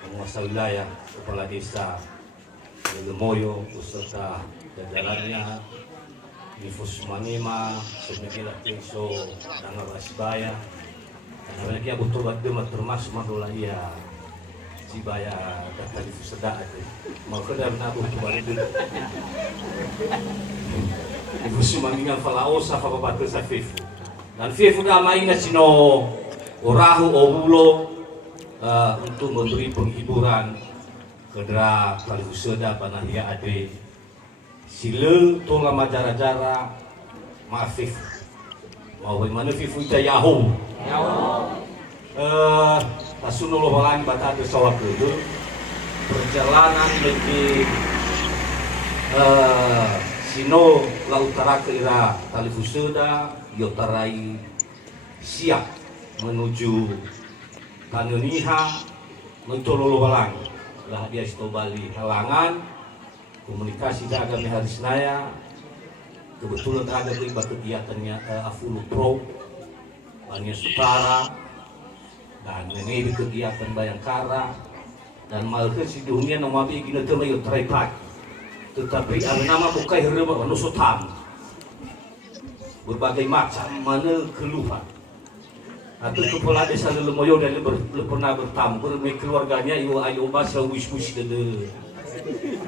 penguasa wilayah, kepala desa Lemoyo beserta jajarannya, Nifus Manema, Semegila Teso, Dangar Asibaya, dan lagi Abu Tobat Demat termasuk Madola ia Sibaya data di Fusedak itu. Mau ke dalam Abu Tobat itu. Nifus Manema Falaosa Fababatu Safifu. Dan Fifu dah main sino Orahu Obulo untuk memberi penghiburan kedera kali usada panahia ade sila tola majara-jara maafif mau mana fifu jayahu tasunul holan bata ada sawab itu perjalanan lebih sino lautara ke ira kali usada yotarai siap menuju Kanuniha mentololo holan lah dia Bali halangan komunikasi dagang hari Senaya kebetulan ada kegiatannya Afulu Pro Bania Sutara dan ini kegiatan Bayangkara dan malah si dunia nama begini tu mayu terlibat tetapi ada nama bukai herba nusutan berbagai macam mana keluhan atau kepala desa Lemoyo dan pernah bertamu bermain keluarganya ibu ayu bahasa wish-wish dede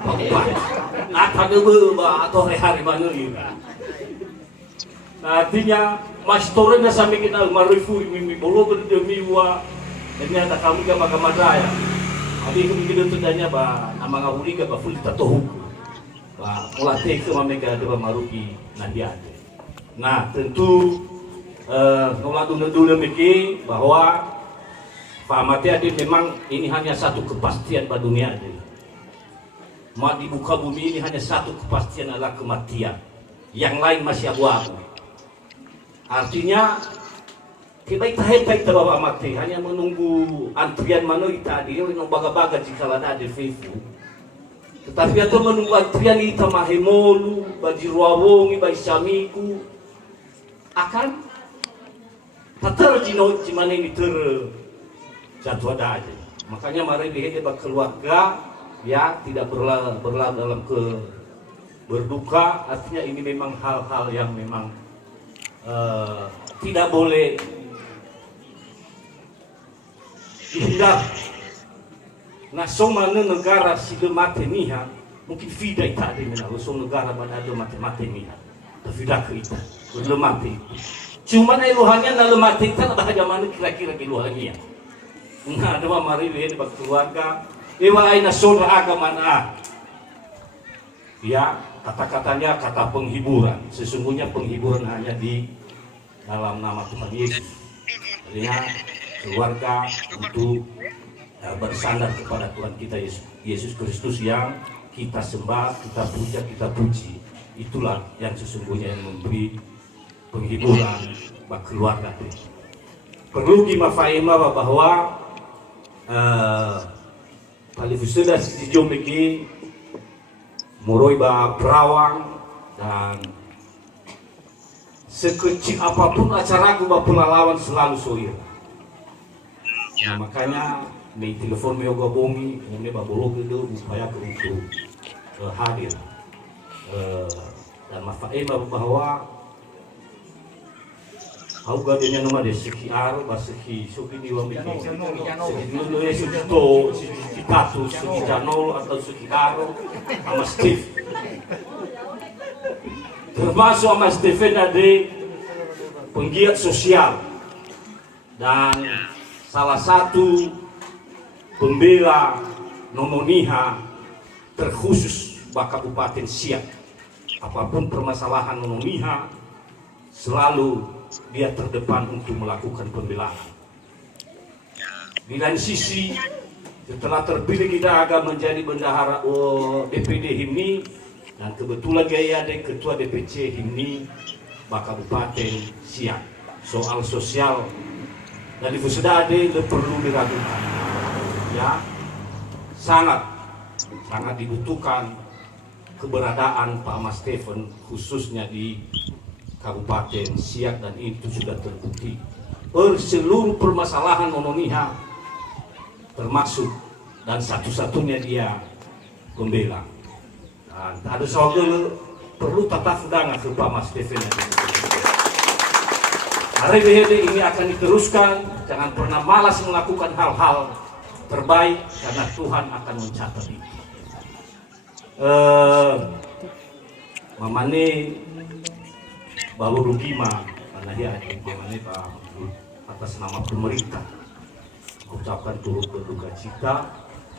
Pak atau debe atau hari mana ini artinya mastornya sampai kita marifu mimi bolo berdemi wa dan ada kami ke Magamadaya abi kita tanya ba nama ngabuli ke full tatohu ba melatih ke mamega de maruki nadiade nah tentu nolak mikir bahwa Pak Mati Adi memang ini hanya satu kepastian pada dunia ini. Di muka bumi ini hanya satu kepastian adalah kematian. Yang lain masih abu-abu. Artinya kita tahu Bapak Mati hanya menunggu antrian mana kita ada yang baga-baga jika ada di Facebook. Tetapi atau menunggu antrian kita mahemolu, bagi ruawongi, bagi samiku akan tatar jino gimana ini jatuh ada aja. Makanya mari lihat keluarga ya tidak berlalu dalam berduka. Artinya ini memang hal-hal yang memang tidak boleh dihindar. Nah, mana negara si mati niha mungkin vida tak ada mana. So negara pada ada mati niha. Tapi dah kita belum mati. Cuma iluhannya dalam mati kan bahagia mana kira-kira iluhannya. Nah, ada mari lihat keluarga. Ewa aina saudara agama ya, kata-katanya kata penghiburan. Sesungguhnya penghiburan hanya di dalam nama Tuhan Yesus. Artinya keluarga untuk bersandar kepada Tuhan kita Yesus Kristus yang kita sembah, kita puja, kita puji. Itulah yang sesungguhnya yang memberi penghiburan bagi keluarga. Perlu dimafaima bahwa Palifuseda si Jomeki Moroi ba perawang dan sekecil apapun acara aku pelalawan selalu soir. Nah, makanya di telepon me gabungi ini babolo gitu upaya untuk hadir dan mafaima bahwa Aku gadenya nama deh seki aro baseki suki diwa miki seki dulu seki to seki katu seki janol atau seki aro sama Steve termasuk sama Steve dari penggiat sosial dan salah satu pembela Nononiha terkhusus Kabupaten Siak. Apapun permasalahan Nononiha selalu dia terdepan untuk melakukan pembelaan. Di lain sisi, setelah terpilih kita akan menjadi bendahara DPD HIMNI dan kebetulan gaya ada ketua DPC HIMNI Kabupaten Siak. Soal sosial dan ibu sudah ada perlu diragukan. Ya, sangat dibutuhkan keberadaan Pak Mas Stephen khususnya di Kabupaten Siak dan itu sudah terbukti. Seluruh permasalahan Nononiha termasuk dan satu-satunya dia pembela. Dan ada soal perlu tatap undangan ke Pak Mas Steven. Hari ini akan diteruskan, jangan pernah malas melakukan hal-hal terbaik karena Tuhan akan mencatat itu. Mamane baru rugima mana ya mamane Pak atas nama pemerintah ucapkan turut berduka cita,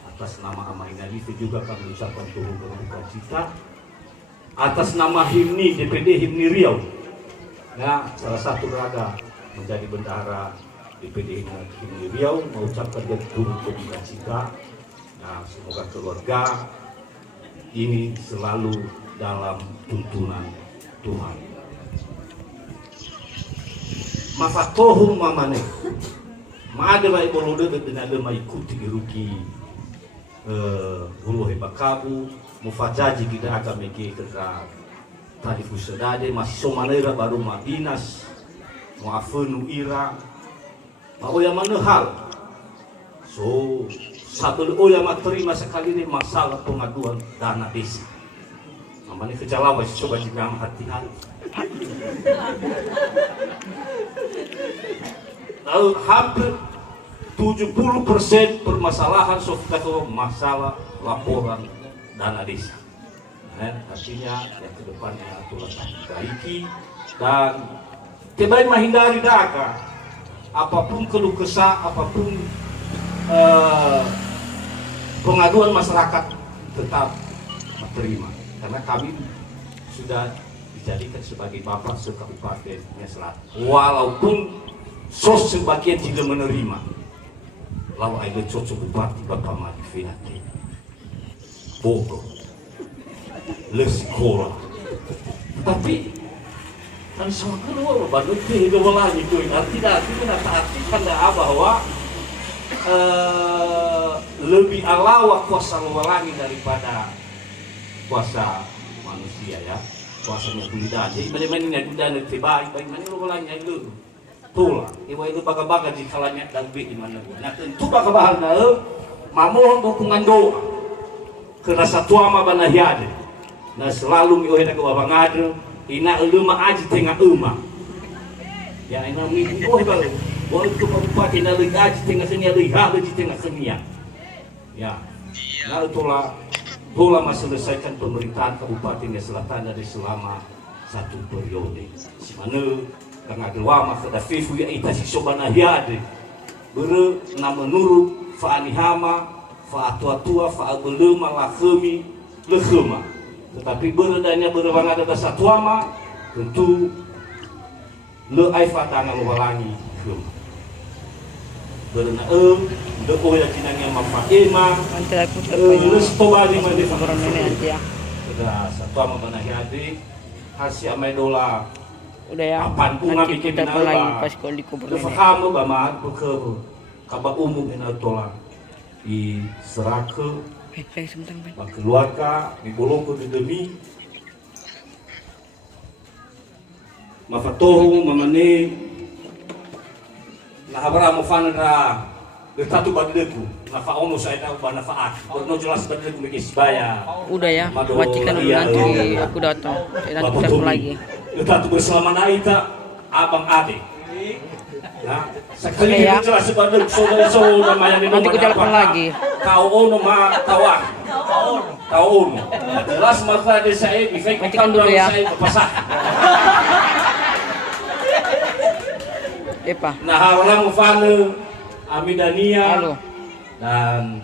atas nama Amaina Livi juga kami ucapkan turut berduka cita, atas nama HIMNI DPD HIMNI Riau, ya salah satu raga menjadi bendahara DPD HIMNI Riau mengucapkan turut berduka cita. Nah, semoga keluarga ini selalu dalam tuntunan Tuhan. Mafatohu mamane maade mai bolude dengan lemai kuti geruki guru hebakabu mufajaji kita akan meki kerja tadi fusadade masih somanera baru mabinas muafunu ira mau yang mana hal so sabel oya terima sekali ini masalah pengaduan dana desa namanya kejalawan coba juga hati-hati. Lalu hampir 70% permasalahan soal masalah laporan dana desa. Artinya yang ke depannya aturan perbaiki dan tidak menghindari daga apapun keluh kesah, apapun pengaduan masyarakat tetap menerima karena kami sudah dijadikan sebagai bapak se-Kabupatennya Selatan walaupun sebagian tidak menerima lalu ada cocok bupati Bapak Madifinati Bogor Lesikora tapi kan sama keluar baru kehidupan lagi tuh tidak artikan bahwa lebih alawak kuasa wewangi daripada kuasa manusia ya kuasanya kulidah jadi mana-mana kulidah nanti baik-baik lu ulangnya itu tulah iwa itu baga-baga di kalanya dalbe di mana nah tentu baga-baga mamohon dukungan doa karena satu ama banahiade nah selalu miohena ke babang ada ina eluma aji tengah uma ya ina mi oh bang boleh ke bupati na aji tengah senia lihat di tengah senia ya nah itulah selesaikan pemerintahan Kabupaten Selatan dari selama satu periode mana karena gelama kada fifu ya ita si sobana hiade bere na menurut fa anihama fa atua fa abeluma la khemi lekhema tetapi bere danya bere bangada da satuama tentu le aifa tanga luwalangi khema bere na de oya kinanya mafaema resto bali mande ya sudah satuama bana hiade hasi amai dola udah ya nanti kita lagi pas kalau di kubur ini kamu bama ke kabar umum ini tola di serake keluarga di bolongku di demi mafatohu mamane nah abra mufanra bertatu badleku nafa ono saya tahu banafaat berno jelas badleku mikisbaya udah ya matikan dulu nanti aku datang nanti kita lagi tetap bersama naita abang ade nah sekali ya. Jelas sebagai saudara namanya nanti ku telepon lagi kau ono ma tawah kau ono jelas mata desa ini matikan dulu ya pasah Epa nah orang mufane Amidania halo dan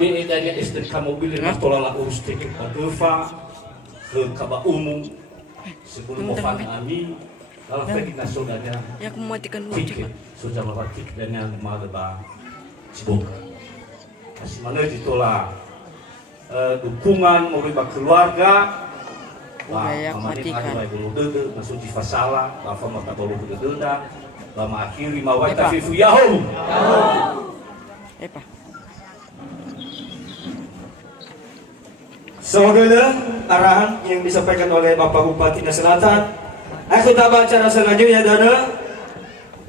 ini dari istri kamu bilang tolak urus tiket Adeva ke Kaba Umum sebelum mau kami kalau kita saudaranya ya aku matikan tiket sudah melakukan dengan malba Ciboga kasih mana ditolak dukungan merupakan keluarga udah ya matikan bulu dede masuk di fasala bapak mata bulu dede lama akhiri mawai tafifu yahu Epa Saudara, arahan yang disampaikan oleh Bapak Bupati Selatan. Aku tak baca selanjutnya dana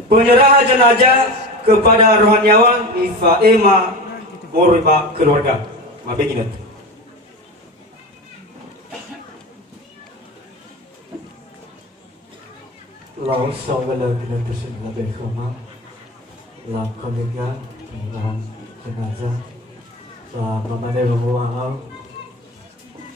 penyerahan jenazah kepada rohaniawan Ifa Ema Moroy ba keluarga. Mabiginat. Laos sa wala pinagdasin na bekama. Lang kaniga, ang jenazah sa mamanay mamuangaw.